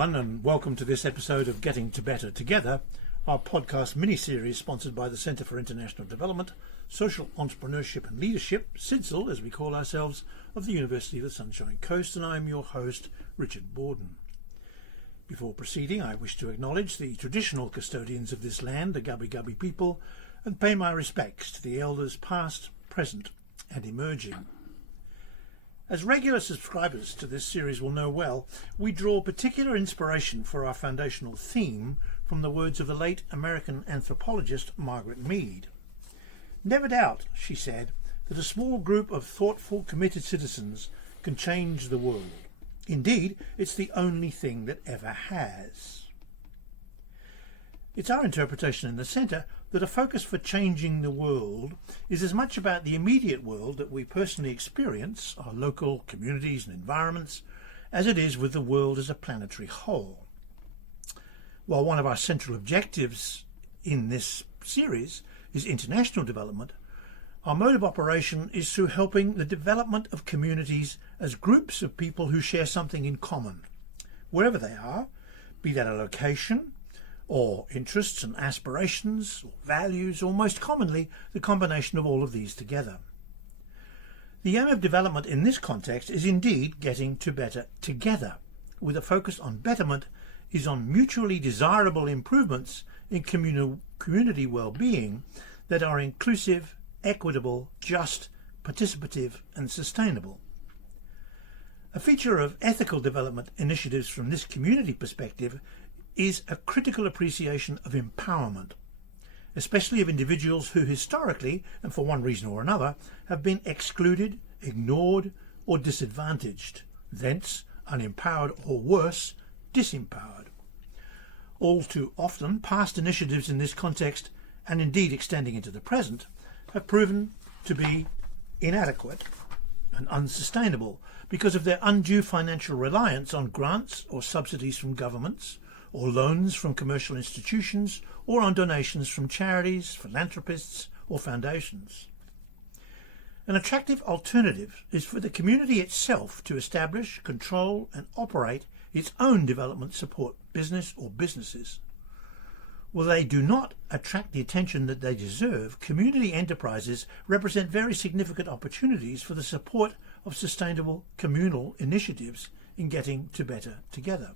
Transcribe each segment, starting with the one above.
everyone, and welcome to this episode of Getting to Better Together, our podcast mini-series sponsored by the Centre for International Development, Social Entrepreneurship and Leadership, CIDSEL as we call ourselves, of the University of the Sunshine Coast, and I am your host, Richard Borden. Before proceeding, I wish to acknowledge the traditional custodians of this land, the Gubbi Gubbi people, and pay my respects to the elders past, present and emerging. As regular subscribers to this series will know well, we draw particular inspiration for our foundational theme from the words of the late American anthropologist Margaret Mead. Never doubt, she said, that a small group of thoughtful, committed citizens can change the world. Indeed, it's the only thing that ever has. It's our interpretation in the Centre that a focus for changing the world is as much about the immediate world that we personally experience, our local communities and environments, as it is with the world as a planetary whole. While one of our central objectives in this series is international development, our mode of operation is through helping the development of communities as groups of people who share something in common, wherever they are, be that a location, or interests and aspirations, or values, or most commonly, the combination of all of these together. The aim of development in this context is indeed getting to better together, with a focus on betterment is on mutually desirable improvements in community well-being that are inclusive, equitable, just, participative and sustainable. A feature of ethical development initiatives from this community perspective is a critical appreciation of empowerment, especially of individuals who historically, and for one reason or another, have been excluded, ignored or disadvantaged, thence unempowered or worse, disempowered. All too often, past initiatives in this context, and indeed extending into the present, have proven to be inadequate and unsustainable because of their undue financial reliance on grants or subsidies from governments, or loans from commercial institutions, or on donations from charities, philanthropists or foundations. An attractive alternative is for the community itself to establish, control and operate its own development support business or businesses. While they do not attract the attention that they deserve, community enterprises represent very significant opportunities for the support of sustainable communal initiatives in getting to better together.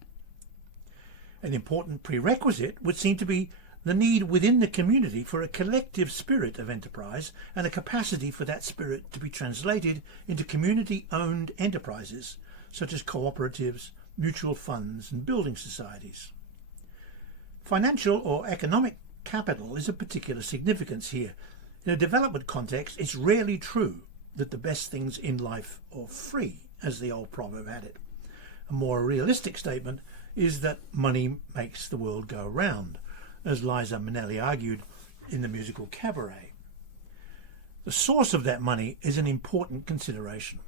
An important prerequisite would seem to be the need within the community for a collective spirit of enterprise and a capacity for that spirit to be translated into community-owned enterprises such as cooperatives, mutual funds and building societies. Financial or economic capital is of particular significance here. In a development context, it's rarely true that the best things in life are free, as the old proverb had it. A more realistic statement is that money makes the world go round, as Liza Minnelli argued in the musical Cabaret. The source of that money is an important consideration.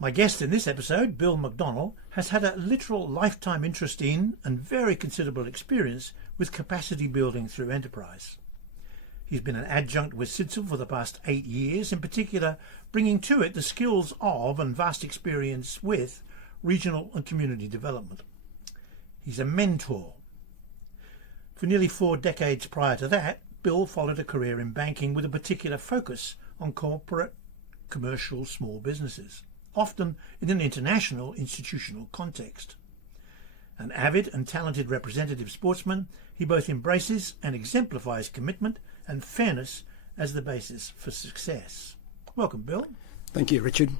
My guest in this episode, Bill McDonnell, has had a literal lifetime interest in and very considerable experience with capacity building through enterprise. He's been an adjunct with CIDSEL for the past 8 years, in particular bringing to it the skills of and vast experience with regional and community development. He's a mentor. For nearly 4 decades prior to that, Bill followed a career in banking with a particular focus on corporate, commercial, small businesses, often in an international institutional context. An avid and talented representative sportsman, he both embraces and exemplifies commitment and fairness as the basis for success. Welcome, Bill. Thank you, Richard.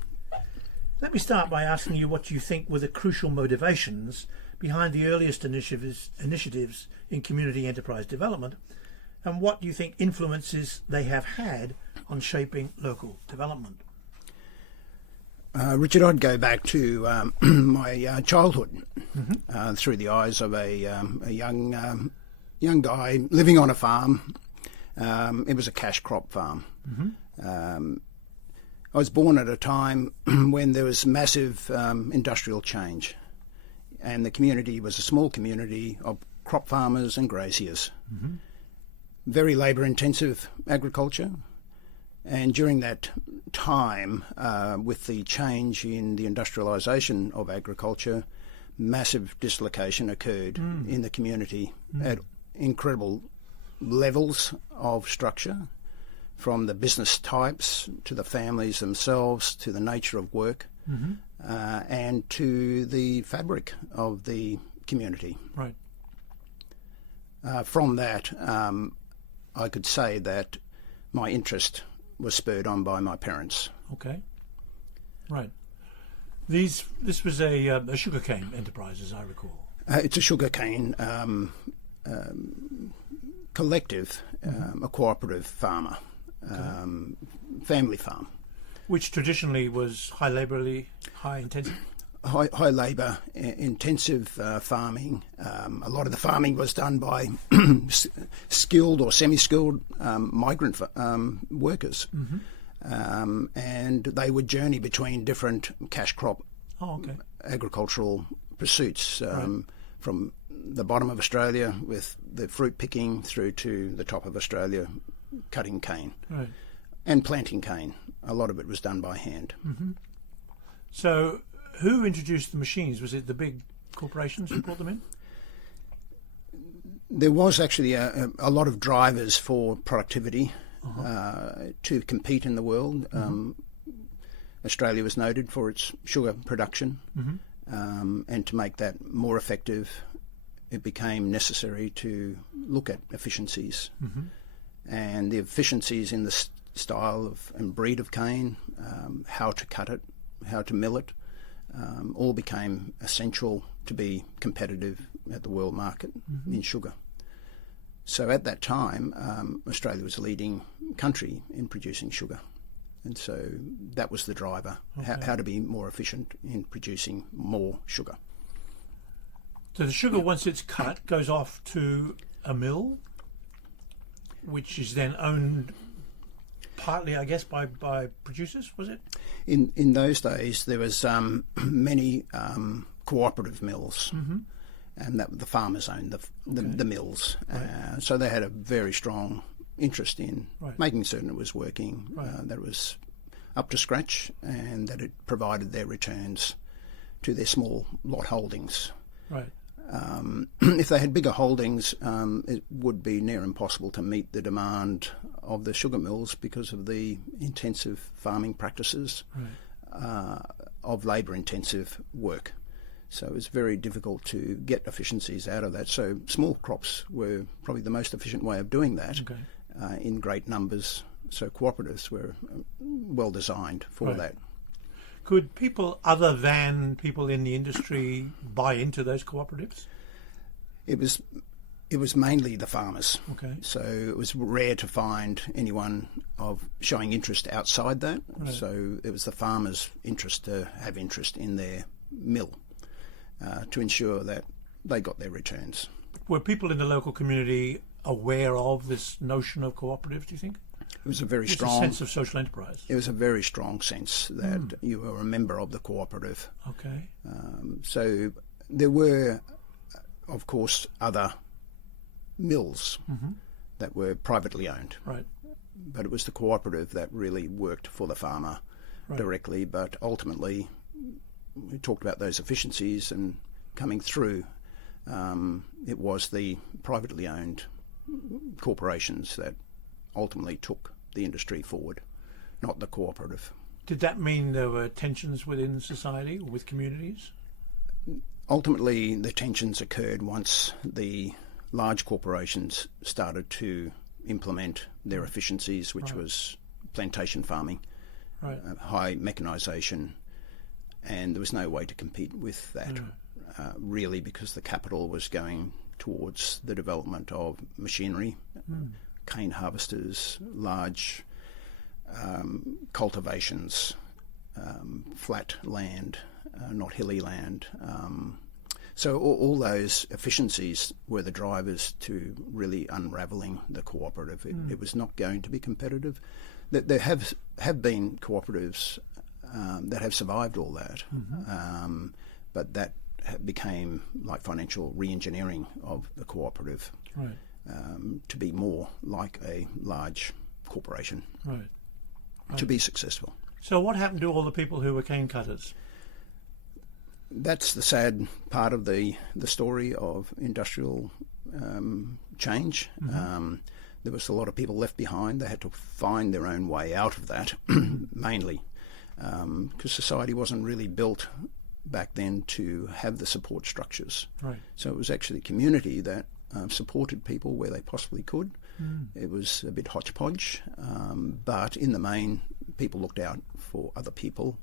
Let me start by asking you what you think were the crucial motivations behind the earliest initiatives in community enterprise development, and what you think influences they have had on shaping local development. Richard, I'd go back to my childhood through the eyes of a young guy living on a farm. It was a cash crop farm. I was born at a time when there was massive industrial change, and the community was a small community of crop farmers and graziers. Very labour-intensive agriculture, and during that time, with the change in the industrialisation of agriculture, massive dislocation occurred in the community at incredible levels of structure, from the business types to the families themselves to the nature of work, and to the fabric of the community. Right. From that, I could say that my interest was spurred on by my parents. Okay. Right. This was a sugarcane enterprise, as I recall. It's a sugarcane collective, a cooperative farmer, family farm. Which traditionally was high intensive? High labour intensive farming. A lot of the farming was done by skilled or semi-skilled migrant workers. And they would journey between different cash crop agricultural pursuits, from the bottom of Australia with the fruit picking through to the top of Australia cutting cane and planting cane. A lot of it was done by hand. So who introduced the machines? Was it the big corporations who brought them in? There was actually a lot of drivers for productivity to compete in the world. Australia was noted for its sugar production, and to make that more effective, it became necessary to look at efficiencies. And the efficiencies in the style of and breed of cane, how to cut it, how to mill it, all became essential to be competitive at the world market in sugar. So at that time, Australia was a leading country in producing sugar. And so that was the driver, how to be more efficient in producing more sugar. So the sugar, once it's cut, goes off to a mill, which is then owned partly, I guess, by producers, was it? In those days, there was many cooperative mills, and that the farmers owned the mills. So they had a very strong interest in making certain it was working, that it was up to scratch, and that it provided their returns to their small lot holdings. Right. If they had bigger holdings, it would be near impossible to meet the demand of the sugar mills because of the intensive farming practices of labour-intensive work. So it was very difficult to get efficiencies out of that. So small crops were probably the most efficient way of doing that in great numbers. So cooperatives were well designed for that. Could people other than people in the industry buy into those cooperatives? It was mainly the farmers. Okay. So it was rare to find anyone showing interest outside that. Right. So it was the farmers' interest to have interest in their mill to ensure that they got their returns. Were people in the local community aware of this notion of cooperatives, do you think? It was a very strong sense of social enterprise. It was a very strong sense that you were a member of the cooperative. Okay. So there were, of course, other mills that were privately owned. Right. But it was the cooperative that really worked for the farmer directly. But ultimately, we talked about those efficiencies and coming through. It was the privately owned corporations that ultimately took the industry forward, not the cooperative. Did that mean there were tensions within society or with communities? Ultimately, the tensions occurred once the large corporations started to implement their efficiencies, which was plantation farming, high mechanisation, and there was no way to compete with that, really, because the capital was going towards the development of machinery, cane harvesters, large cultivations, flat land, not hilly land. So all those efficiencies were the drivers to really unravelling the cooperative. It was not going to be competitive. There have been cooperatives that have survived all that, but that became like financial re-engineering of the cooperative to be more like a large corporation to be successful. So what happened to all the people who were cane cutters? that's the sad part of the story of industrial change. There was a lot of people left behind. They had to find their own way out of that, mainly because society wasn't really built back then to have the support structures. Right. So it was actually community that supported people where they possibly could. It was a bit hodgepodge, but in the main, people looked out for other people.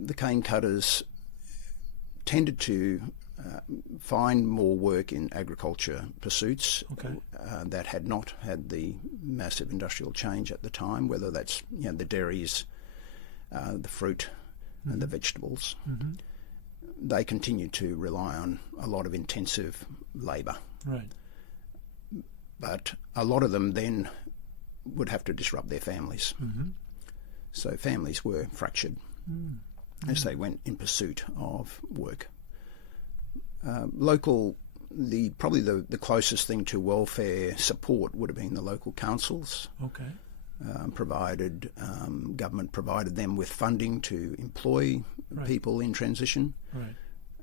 The cane cutters tended to find more work in agriculture pursuits that had not had the massive industrial change at the time, whether that's the dairies, the fruit and the vegetables. They continued to rely on a lot of intensive labour. Right. But a lot of them then would have to disrupt their families. So families were fractured as they went in pursuit of work. Probably the closest thing to welfare support would have been the local councils. Okay. Government provided them with funding to employ people in transition. Right.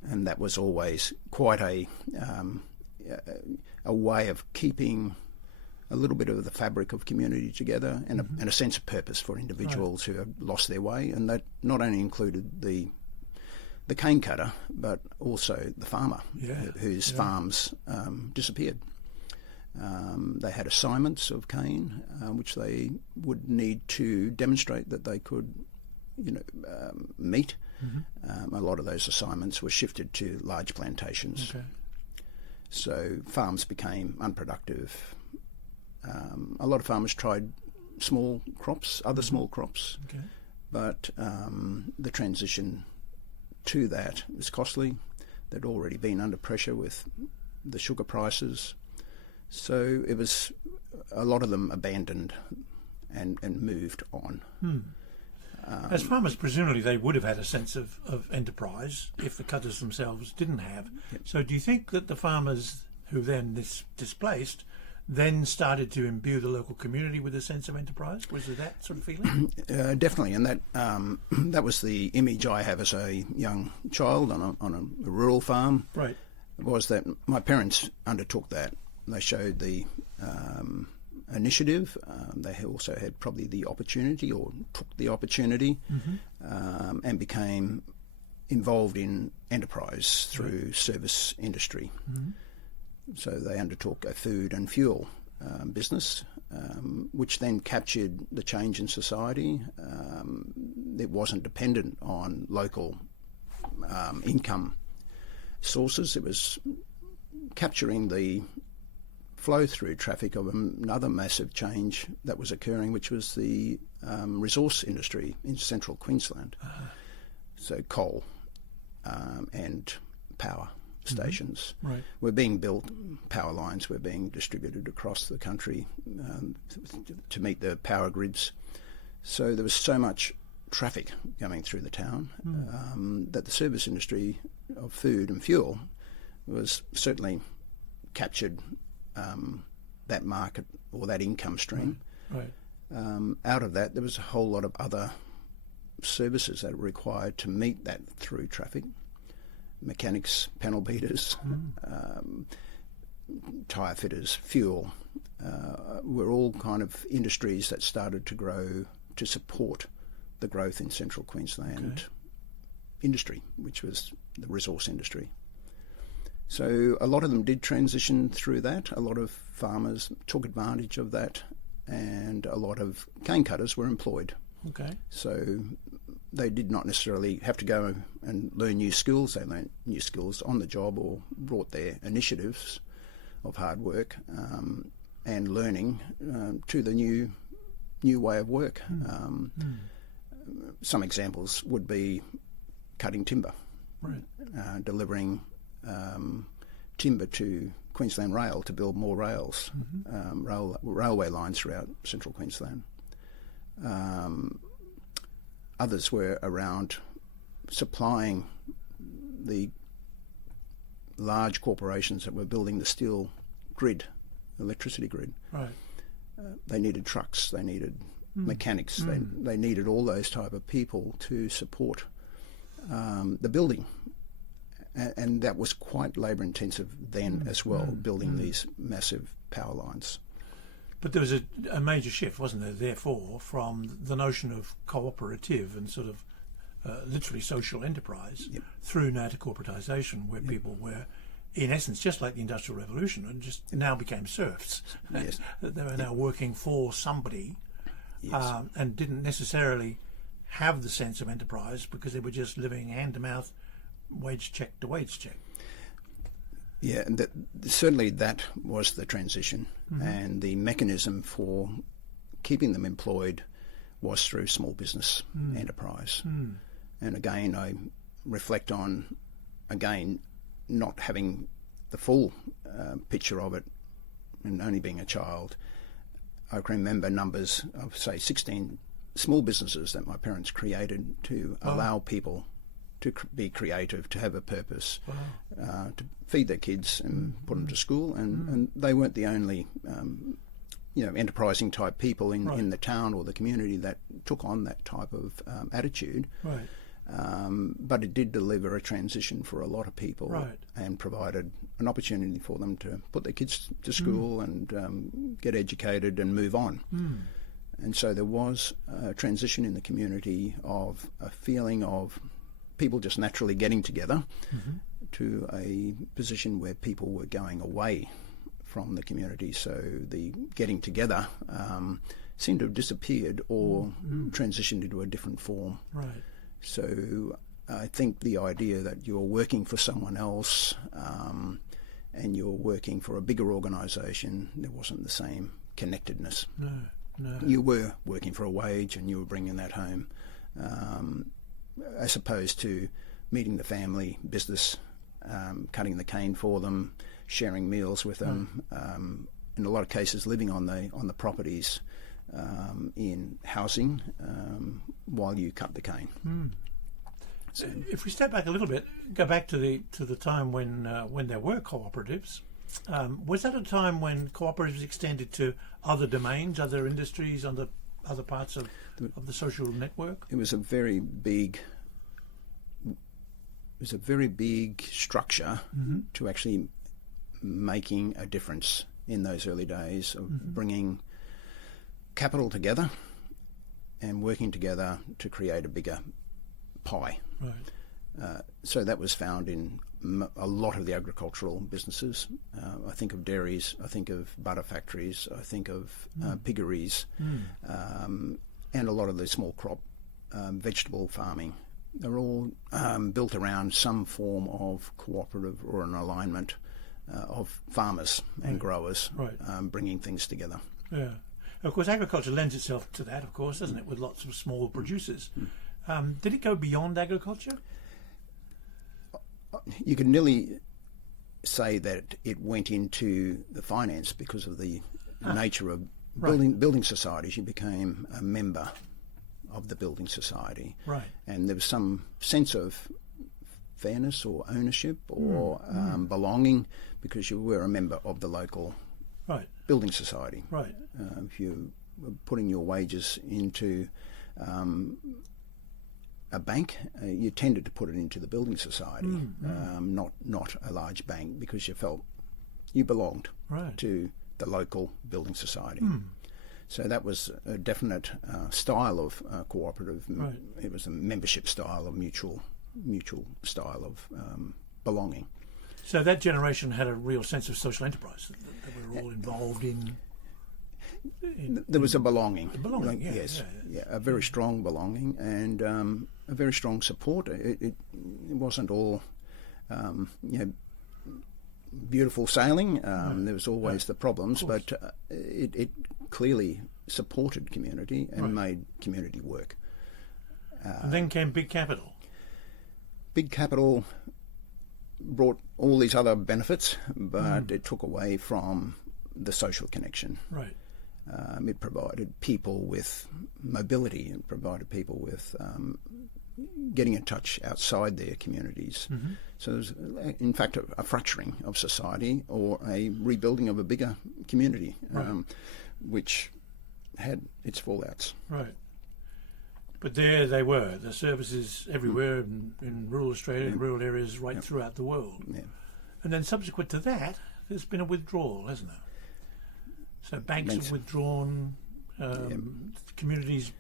And that was always quite a way of keeping a little bit of the fabric of community together and a sense of purpose for individuals who have lost their way. And that not only included the cane cutter, but also the farmer whose farms disappeared. They had assignments of cane, which they would need to demonstrate that they could, meet. A lot of those assignments were shifted to large plantations. Okay. So farms became unproductive. A lot of farmers tried small crops, other small crops, but the transition to that was costly. They'd already been under pressure with the sugar prices. So it was a lot of them abandoned and moved on. As farmers, presumably they would have had a sense of enterprise if the cutters themselves didn't have. So do you think that the farmers who then displaced then started to imbue the local community with a sense of enterprise? Was there that sort of feeling? Definitely, and that was the image I have as a young child on a rural farm. Right. Was that my parents undertook that. They showed the initiative. They also had probably the opportunity, or took the opportunity, and became involved in enterprise through service industry. So they undertook a food and fuel business, which then captured the change in society. It wasn't dependent on local income sources. It was capturing the flow-through traffic of another massive change that was occurring, which was the resource industry in central Queensland. So coal and power stations were being built, power lines were being distributed across the country to meet the power grids. So there was so much traffic going through the town that the service industry of food and fuel was certainly captured that market or that income stream. Out of that, there was a whole lot of other services that were required to meet that through traffic. Mechanics, panel beaters, tyre fitters, fuel, were all kind of industries that started to grow to support the growth in central Queensland industry, which was the resource industry. So a lot of them did transition through that. A lot of farmers took advantage of that, and a lot of cane cutters were employed. So they did not necessarily have to go and learn new skills. They learned new skills on the job, or brought their initiatives of hard work and learning to the new way of work. Some examples would be cutting timber, delivering timber to Queensland Rail to build more rails, railway lines throughout central Queensland. Others were around supplying the large corporations that were building the steel grid, electricity grid. They needed trucks, they needed mechanics, they needed all those type of people to support the building. And that was quite labour intensive then as well, building these massive power lines. But there was a major shift, wasn't there, therefore, from the notion of cooperative and sort of literally social enterprise through now to corporatisation, where people were, in essence, just like the Industrial Revolution, and just now became serfs. Yes. They were now working for somebody and didn't necessarily have the sense of enterprise because they were just living hand to mouth, wage check to wage check. Yeah, and certainly that was the transition, and the mechanism for keeping them employed was through small business enterprise. And again, I reflect on, not having the full picture of it and only being a child. I can remember numbers of, say, 16 small businesses that my parents created to allow people to be creative, to have a purpose, to feed their kids and put them to school. And they weren't the only, enterprising type people in the town or the community that took on that type of attitude. Right. But it did deliver a transition for a lot of people and provided an opportunity for them to put their kids to school and get educated and move on. And so there was a transition in the community of a feeling of people just naturally getting together to a position where people were going away from the community. So the getting together seemed to have disappeared or transitioned into a different form. Right. So I think the idea that you're working for someone else and you're working for a bigger organisation, there wasn't the same connectedness. No. You were working for a wage and you were bringing that home. As opposed to meeting the family business, cutting the cane for them, sharing meals with them, in a lot of cases living on the properties in housing while you cut the cane. So if we step back a little bit, go back to the time when there were cooperatives, was that a time when cooperatives extended to other domains, other industries, other parts of the social network? It was a very big structure to actually making a difference in those early days of bringing capital together and working together to create a bigger pie. Right. So that was found in a lot of the agricultural businesses. I think of dairies, I think of butter factories, I think of piggeries, and a lot of the small crop vegetable farming. They're all built around some form of cooperative or an alignment of farmers and growers bringing things together. Yeah. Of course, agriculture lends itself to that, of course, doesn't it, with lots of small producers. Did it go beyond agriculture? You could nearly say that it went into the finance because of the nature of building societies. You became a member of the building society. Right. And there was some sense of fairness or ownership or belonging because you were a member of the local building society. Right. If you were putting your wages into a bank, you tended to put it into the building society, not a large bank, because you felt you belonged to the local building society. So that was a definite style of cooperative. It was a membership style of mutual style of belonging. So that generation had a real sense of social enterprise that we were all involved in. There was a belonging. Belonging, a very strong belonging and a very strong support. It wasn't all, beautiful sailing. There was always the problems, but it clearly supported community and made community work. And then came big capital. Big capital brought all these other benefits, but it took away from the social connection. Right. It provided people with mobility. It provided people with getting in touch outside their communities. So there's, in fact, a fracturing of society or a rebuilding of a bigger community, which had its fallouts. Right. But there they were, the services everywhere in rural Australia, in rural areas right throughout the world. Yeah. And then subsequent to that, there's been a withdrawal, hasn't there? So banks have withdrawn, communities,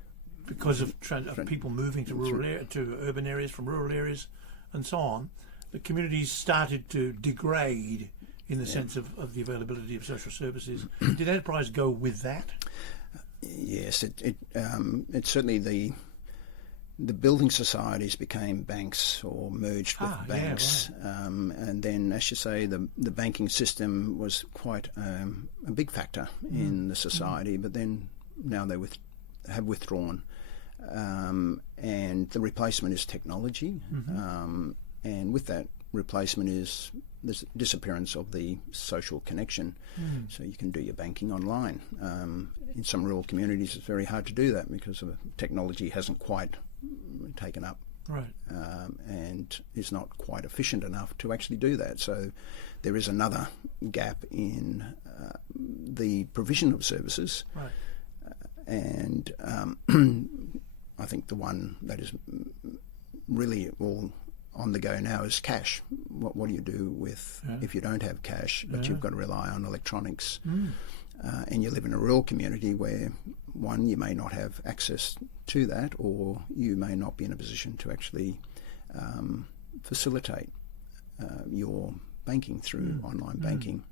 because of people moving to to urban areas from rural areas and so on, the communities started to degrade in the sense of the availability of social services. Did enterprise go with that? Yes, it certainly the building societies became banks or merged with banks, and then, as you say, the banking system was quite a big factor in the society. But then now they have withdrawn, and the replacement is technology, and with that replacement is the disappearance of the social connection. So you can do your banking online. In some rural communities, it's very hard to do that because technology hasn't quite taken up, and is not quite efficient enough to actually do that. So there is another gap in the provision of services, and I think the one that is really all on the go now is cash. What do you do with if you don't have cash, but you've got to rely on electronics, and you live in a rural community where, one, you may not have access to that, or you may not be in a position to actually facilitate your banking through online banking.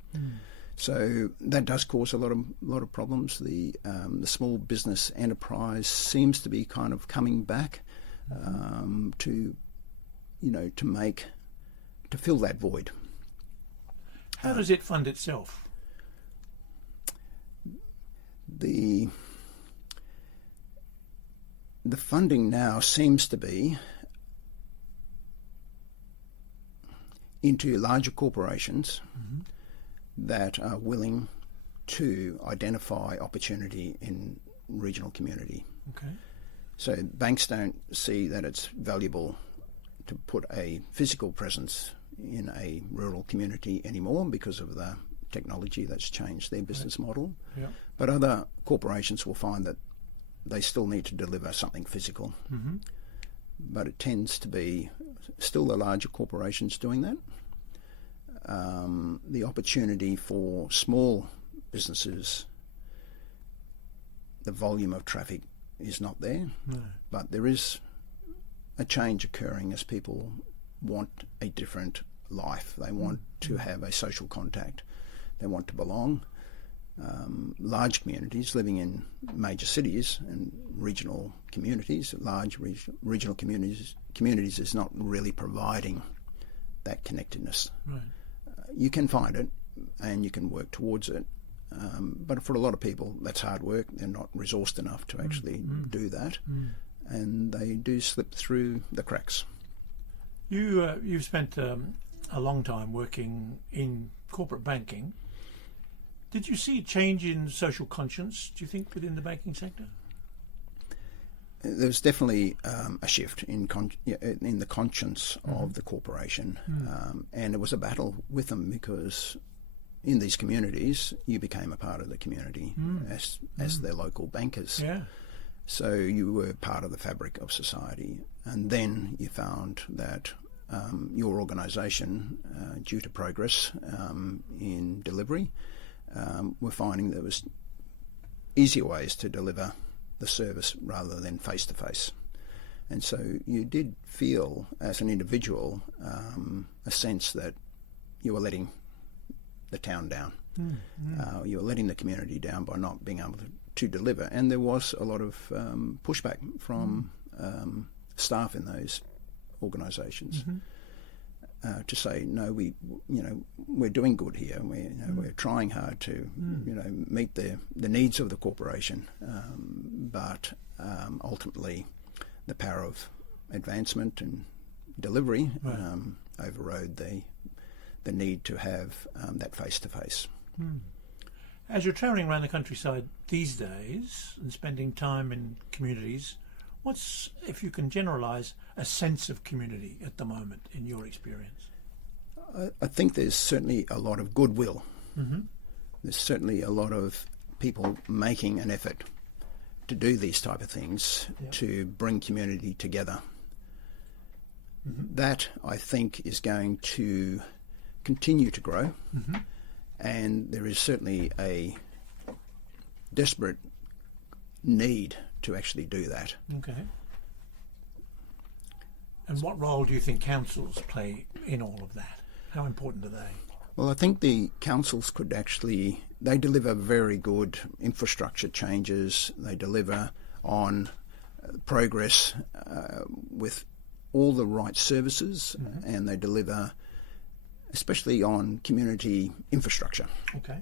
So that does cause a lot of problems. The small business enterprise seems to be kind of coming back to fill that void. How does it fund itself? The funding now seems to be into larger corporations that are willing to identify opportunity in regional community. Okay. So banks don't see that it's valuable to put a physical presence in a rural community anymore because of the technology that's changed their business model. Yeah. But other corporations will find that they still need to deliver something physical. But it tends to be still the larger corporations doing that. The opportunity for small businesses, the volume of traffic is not there, but there is a change occurring as people want a different life. They want to have a social contact. They want to belong. Large communities living in major cities and regional communities, large regional communities is not really providing that connectedness. You can find it and you can work towards it, but for a lot of people that's hard work. They're not resourced enough to actually do that, and they do slip through the cracks. You've spent a long time working in corporate banking. Did you see a change in social conscience, do you think, within the banking sector? There's definitely a shift in the conscience of the corporation, and it was a battle with them because in these communities you became a part of the community as their local bankers. So you were part of the fabric of society, and then you found that your organisation, due to progress in delivery, were finding there was easier ways to deliver the service rather than face-to-face. And so you did feel as an individual a sense that you were letting the town down. You were letting the community down by not being able to deliver. And there was a lot of pushback from staff in those organisations to say, no, we're doing good here. We're trying hard to meet the needs of the corporation, but ultimately the power of advancement and delivery overrode the need to have that face-to-face. As you're travelling around the countryside these days and spending time in communities, what's, if you can generalise, a sense of community at the moment in your experience? I think there's certainly a lot of goodwill. There's certainly a lot of people making an effort to do these type of things, to bring community together. That, I think, is going to continue to grow, and there is certainly a desperate need to actually do that. Okay. And what role do you think councils play in all of that? How important are they? Well, I think the councils could actually, they deliver very good infrastructure changes. They deliver on progress with all the right services, and they deliver especially on community infrastructure. Okay.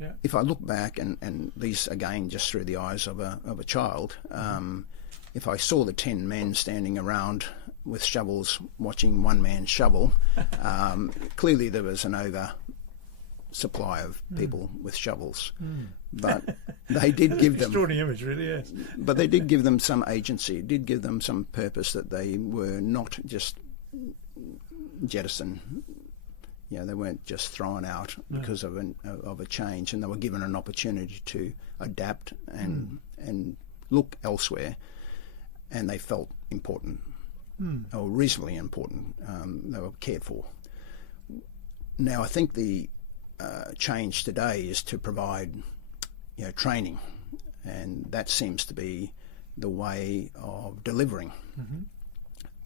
Yeah. If I look back, and these again just through the eyes of a child, if I saw the 10 men standing around with shovels watching one man shovel, clearly there was an oversupply of people with shovels. But they did give them... Extraordinary image, really, yes. But they did give them some agency, did give them some purpose, that they were not just jettisoned. Yeah, they weren't just thrown out because of a change, and they were given an opportunity to adapt and look elsewhere, and they felt important, or reasonably important. They were cared for. Now, I think the change today is to provide, training, and that seems to be the way of delivering.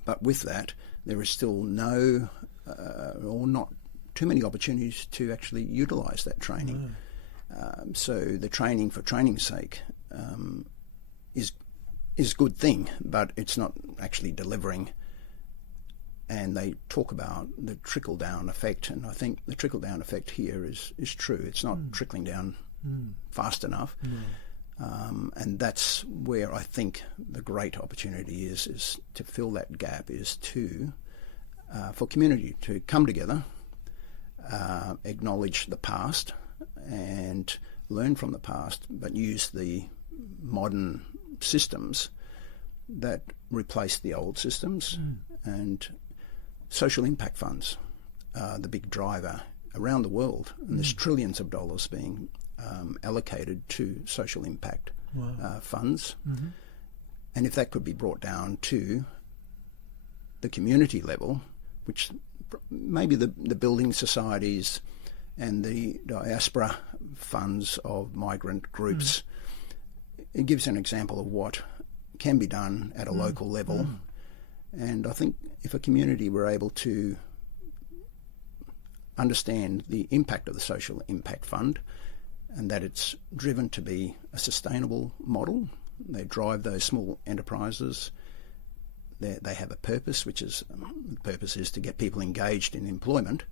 But with that, there is still no, or not too many opportunities to actually utilise that training. So the training for training's sake is a good thing, but it's not actually delivering. And they talk about the trickle-down effect, and I think the trickle-down effect here is true. It's not trickling down fast enough. And that's where I think the great opportunity is to fill that gap, is to for community to come together, acknowledge the past and learn from the past, but use the modern systems that replace the old systems. And social impact funds are the big driver around the world, and there's trillions of dollars being allocated to social impact funds. And if that could be brought down to the community level, which maybe the building societies and the diaspora funds of migrant groups, it gives an example of what can be done at a local level. And I think if a community were able to understand the impact of the social impact fund, and that it's driven to be a sustainable model, they drive those small enterprises, they have a purpose, which is the purpose is to get people engaged in employment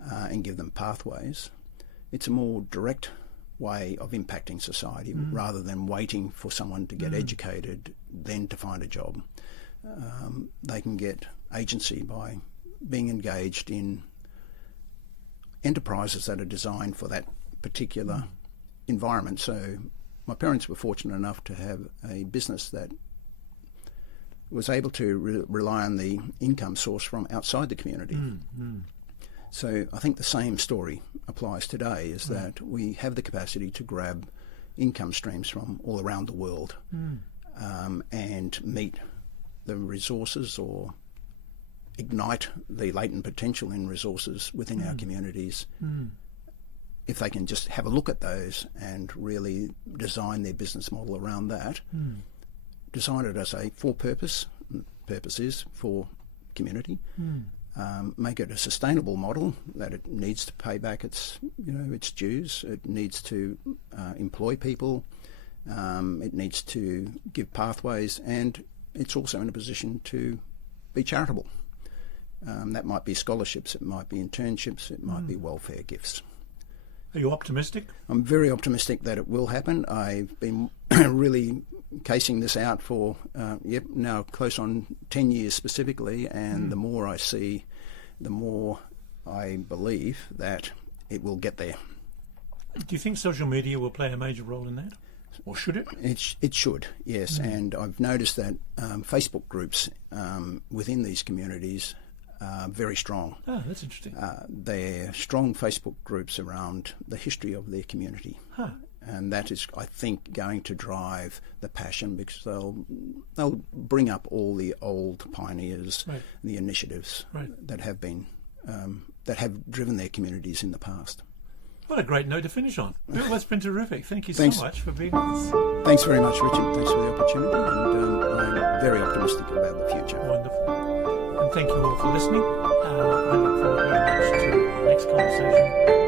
and give them pathways. It's a more direct way of impacting society rather than waiting for someone to get educated, then to find a job. They can get agency by being engaged in enterprises that are designed for that particular environment. So my parents were fortunate enough to have a business that was able to rely on the income source from outside the community. So I think the same story applies today, is that we have the capacity to grab income streams from all around the world and meet the resources or ignite the latent potential in resources within our communities. If they can just have a look at those and really design their business model around that, design it as a for purpose, purpose is for community, make it a sustainable model, that it needs to pay back its dues, it needs to employ people, it needs to give pathways, and it's also in a position to be charitable. That might be scholarships, it might be internships, it might be welfare gifts. Are you optimistic? I'm very optimistic that it will happen. I've been really casing this out for, now close on 10 years specifically, and the more I see, the more I believe that it will get there. Do you think social media will play a major role in that? Or should it? It should, yes. And I've noticed that Facebook groups within these communities are very strong. Oh, that's interesting. They're strong Facebook groups around the history of their community. And that is, I think, going to drive the passion, because they'll bring up all the old pioneers, Right. the initiatives Right. that have been that have driven their communities in the past. What a great note to finish on. Bill, that's been terrific. Thank you Thanks. so much for being with us. Thanks very much, Richard. Thanks for the opportunity, and I'm very optimistic about the future. Wonderful. And thank you all for listening. I look forward very much to our next conversation.